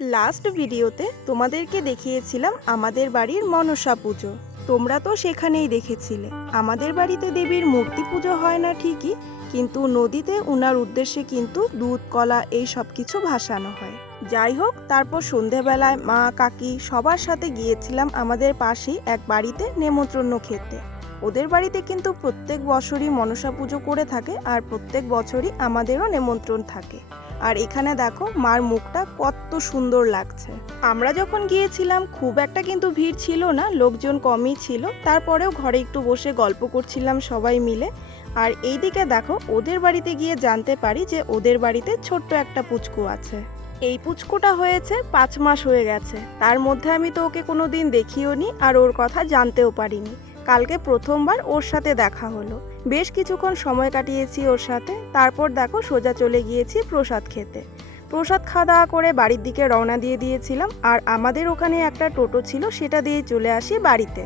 Last ভিডিওতে তোমাদেরকে দেখিয়েছিলাম আমাদের বাড়ির মনসা পুজো। তোমরা তো সেখানেই দেখেছিলে। আমাদের বাড়িতে দেবীর মূর্তি পুজো হয় না ঠিকই, কিন্তু নদীতে উনার উদ্দেশ্যে কিন্তু দুধ কলা এই সব কিছু ভাসানো হয়। যাই হোক, তারপর সন্ধেবেলায় মা কাকি সবার সাথে গিয়েছিলাম আমাদের পাশেই এক বাড়িতে নেমন্ত্রণ খেতে। ওদের বাড়িতে কিন্তু প্রত্যেক বছরই মনসা পুজো করে থাকে, আর প্রত্যেক বছরই আমাদেরও নেমন্ত্রণ থাকে। আর এখানে দেখো মার মুখটা কত সুন্দর লাগছে। আমরা যখন গিয়েছিলাম খুব একটা কিন্তু ভিড় ছিল না, লোকজন কমই ছিল। তারপরেও ঘরে একটু বসে গল্প করছিলাম সবাই মিলে। আর এইদিকে দেখো ওদের বাড়িতে গিয়ে জানতে পারি যে ওদের বাড়িতে ছোট্ট একটা পুচকু আছে। এই পুচকুটা হয়েছে 5 মাস হয়ে গেছে। তার মধ্যে আমি তো ওকে কোনো দিন দেখিও নি, আর ওর কথা জানতেও পারিনি। কালকে প্রথমবার ওর সাথে দেখা হলো। বেশ কিছুক্ষণ সময় কাটিয়েছি ওর সাথে। তারপর দেখো সোজা চলে গিয়েছি প্রসাদ খেতে। প্রসাদ খাওয়া দাওয়া করে বাড়ির দিকে রওনা দিয়ে দিয়েছিলাম। আর আমাদের ওখানে একটা টোটো ছিল, সেটা দিয়ে চলে আসি বাড়িতে।